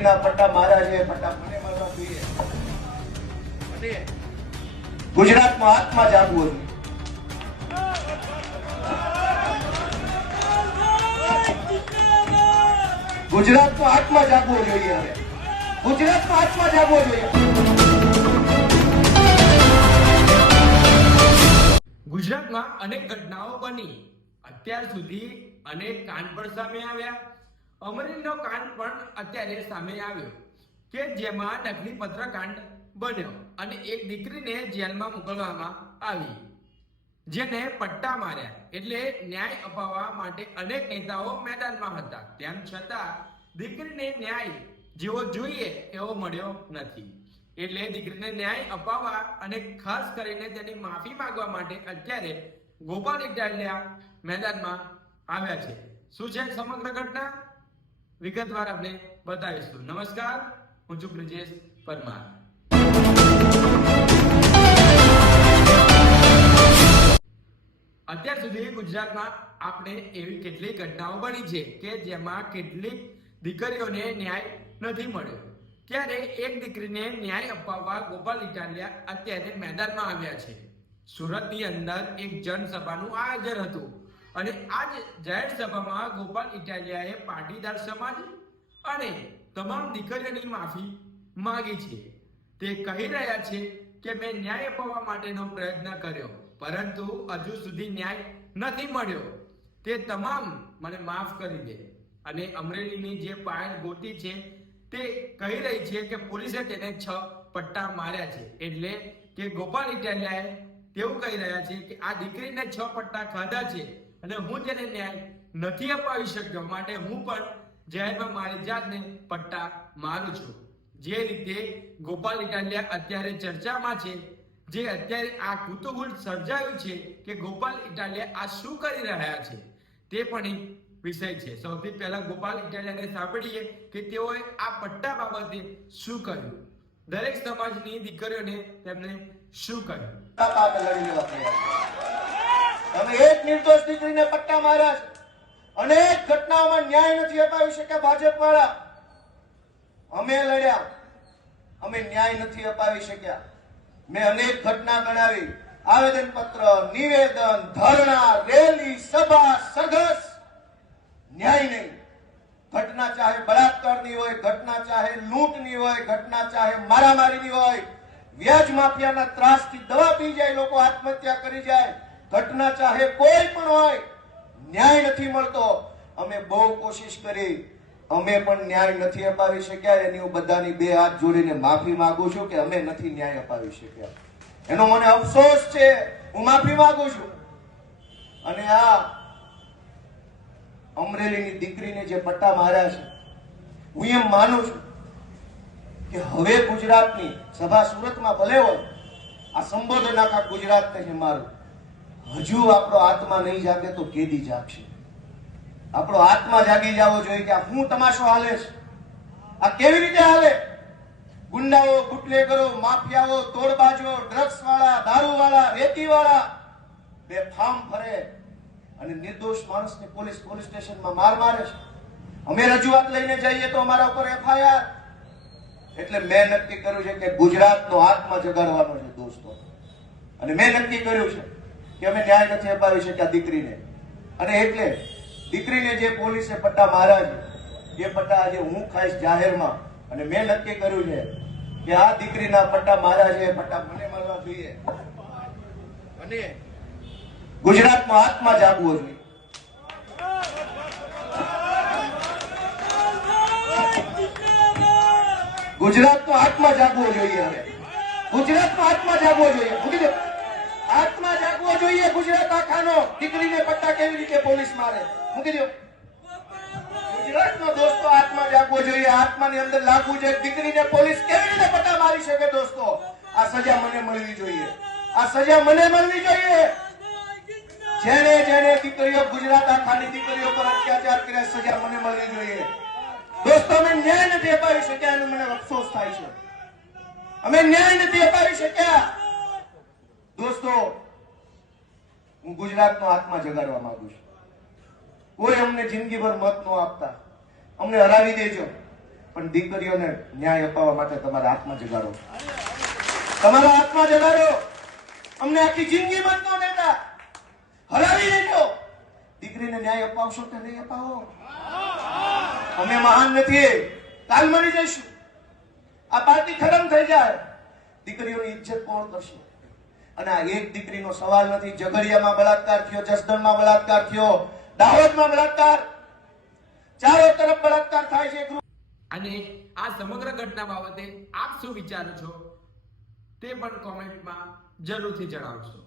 દીકરીના પટ્ટા માર્યા છે, પટ્ટા મને મારવા જોઈએ અને ગુજરાતમાં આત્મા જાગવો જોઈએ. ગુજરાતનો આત્મા જાગવો જોઈએ. હવે ગુજરાતનો આત્મા જાગવો જોઈએ. ગુજરાતમાં અનેક ઘટનાઓ બની. અત્યાર સુધી અનેક કાંડ પણ સામે આવ્યા. અમરેલીનો કાંડ પણ અત્યારે સામે આવ્યો કે જેમાં નકલી પત્રકાંડ બન્યો અને એક દીકરીને જેલમાં મોકલવામાં આવી, જેને પટ્ટા માર્યા. એટલે ન્યાય અપાવવા માટે અનેક નેતાઓ મેદાનમાં હતા. તેમ છતાં દીકરીને ન્યાય જેવો જોઈએ એવો મળ્યો નથી. એટલે દીકરીને ન્યાય અપાવવા અને ખાસ કરીને તેની માફી માંગવા માટે અત્યારે ગોપાલ ઇટાલિયા મેદાનમાં આવ્યા છે. શું છે સમગ્ર ઘટના? વિગતવાર આપણે બતાવીશું. નમસ્કાર, હું છું બ્રિજેશ પરમાર. અત્યાર સુધી ગુજરાતમાં આપણે એવી કેટલીક ઘટનાઓ બની છે કે જેમાં કેટલીક દીકરીઓને ન્યાય નથી મળ્યો. ત્યારે એક દીકરીને ન્યાય અપાવવા ગોપાલ ઇટાલિયા અત્યારે મેદાનમાં આવ્યા છે. સુરતની અંદર એક જનસભાનું આયોજન હતું અને આ જાહેર સભામાં ગોપાલ ઇટાલિયાએ પાટીદાર સમાજ અને તમામ દીકરીઓની માફી માંગી છે. તે કહી રહ્યા છે કે મેં ન્યાય અપાવવા માટેનો પ્રયત્ન કર્યો, પરંતુ હજુ સુધી ન્યાય નથી મળ્યો. તે તમામ મને માફ કરી દે. અને અમરેલીની જે પાયલ ગોટી છે તે કહી રહી છે કે પોલીસે તેને 6 પટ્ટા માર્યા છે. એટલે કે ગોપાલ ઇટાલિયાએ તેવું કહી રહ્યા છે કે આ દીકરીને 6 પટ્ટા ખાધા છે અને હું તેને ન્યાય નથી અપાવી શક્યો, માટે હું પણ જાહેરમાં મારી જાતને પટ્ટા મારું છું. જે રીતે ગોપાલ ઇટાલિયા અત્યારે ચર્ચામાં છે, જે અત્યારે આ કુતૂહલ સર્જાયું છે કે ગોપાલ ઇટાલિયા આ શું કરી રહ્યા છે, તે પણ એક વિષય છે. સૌથી પહેલા ગોપાલ ઇટાલિયાને સાંભળીએ કે તેઓએ આ પટ્ટા બાબતે શું કહ્યું, દરેક સમાજની દીકરીઓને તેમને શું કહ્યું. તમે એક નિર્દોષ દીકરીને પટ્ટા માર્યા છે. અનેક ઘટનાઓમાં ન્યાય નથી અપાવી શક્યા ભાજપ વાળા. અમે લડ્યા, અમે ન્યાય નથી અપાવી શક્યા. મેં અનેક ઘટના ગણાવી, આવેદન પત્ર, નિવેદન, ધરણા, રેલી, સભા, સરઘસ, ન્યાય નહીં. ઘટના ચાહે બળાત્કારની હોય, ઘટના ચાહે લૂંટની હોય, ઘટના ચાહે મારામારીની હોય, વ્યાજ માફિયાના ત્રાસથી દવા પી જાય, લોકો આત્મહત્યા કરી જાય, ઘટના ચાહે કોઈ પણ હોય, ન્યાય નથી મળતો. અમે બહુ કોશિશ કરી, અમે પણ ન્યાય નથી અપાવી શક્યા. એની હું બધાની 2 હાથ જોડીને માફી માંગુ છું કે અમે નથી ન્યાય અપાવી શક્યા. એનો મને અફસોસ છે, હું માફી માંગુ છું. અને આ અમરેલીની દીકરીને જે પટ્ટા માર્યા છે, હું એમ માનું છું કે હવે ગુજરાતની સભા સુરતમાં ભલે હોય, આ સંબોધન આખા ગુજરાતને છે મારું. હજુ આપણો આત્મા નહીં જાગે તો કેદી જાગશે? આપણો આત્મા જાગી જવો જોઈએ કે આ શું તમાશો હાલે છે, આ કેવી રીતે હાલે? ગુંડાઓ, બુટલેગરો, માફિયાઓ, તોડબાજો, ડ્રગ્સ વાળા, દારૂ વાળા, રેતી વાળા બેફામ ફરે અને નિર્દોષ માણસને પોલીસ સ્ટેશનમાં મારે છે. અમે રજૂઆત લઈને જઈએ તો અમારા ઉપર FIR. એટલે મેં નક્કી કર્યું છે કે ગુજરાતનો આત્મા જગાડવાનો છે દોસ્તો. અને મેં નક્કી કર્યું છે કે અમે ન્યાય નથી અપાવી શક્યા દીકરીને. અને એટલે દીકરીને જે પોલીસે પટ્ટા માર્યા છે, એ પટ્ટા આજે હું ખાઈશ જાહેરમાં. અને મેં નક્કી કર્યું છે કે આ દીકરીના પટ્ટા માર્યા છે, પટ્ટા મને મળવા જોઈએ અને ગુજરાતનો આત્મા જાગવો જોઈએ. ગુજરાતનો આત્મા જાગવો જોઈએ. હવે ગુજરાતનો આત્મા જાગવો જોઈએ. મૂકી દો, આત્મા જાગવો જોઈએ ગુજરાત આખાનો. દીકરીને પટ્ટા કેવી રીતે પોલીસ મારે? મૂકી દો. ગુજરાતનો દોસ્તો આત્મા જાગવો જોઈએ. આત્માની અંદર લાગવું જોઈએ. દીકરીને પોલીસ કેવી રીતે પટ્ટા મારી શકે દોસ્તો? આ સજા મને મળવી જોઈએ. આ સજા મને મળવી જોઈએ. જેને જેને દીકરીઓ, ગુજરાત આખાની દીકરીઓ પર અત્યાચાર કર્યા, સજા મને મળવી જોઈએ. દોસ્તો, અમે ન્યાય નથી અપાવી શક્યા, એનો મને અફસોસ થાય છે. અમે ન્યાય નથી અપાવી શક્યા. દોસ્તો, હું ગુજરાતનો આત્મા જગાડવા માંગુ છું. કોઈ અમને જિંદગીભર મત ન આપતા, અમને હરાવી દેજો. પણ દીકરીઓને ન્યાય અપાવવા માટે તમારા હાથમાં જગાડો, તમારા હાથમાં જગાડો. અમને આખી જિંદગી મત ન દેતા, હરાવી દેજો. દીકરીને ન્યાય અપાવશો કે નહીં અપાવો? અમે મહાન નથી, કાલ મરી જઈશું. આ પાર્ટી ખતમ થઈ જાય, દીકરીઓની ઇજ્જત કોણ કરશે? અને આ એક દીકરીનો સવાલ નથી. ઝઘડિયામાં બળાત્કાર થયો, જસદણમાં બળાત્કાર થયો, દાહોદમાં બળાત્કાર, ચારો તરફ બળાત્કાર થાય છે. અને આ સમગ્ર ઘટના બાબતે આપ શું વિચારો છો તે પણ કોમેન્ટમાં જરૂરથી જણાવશો.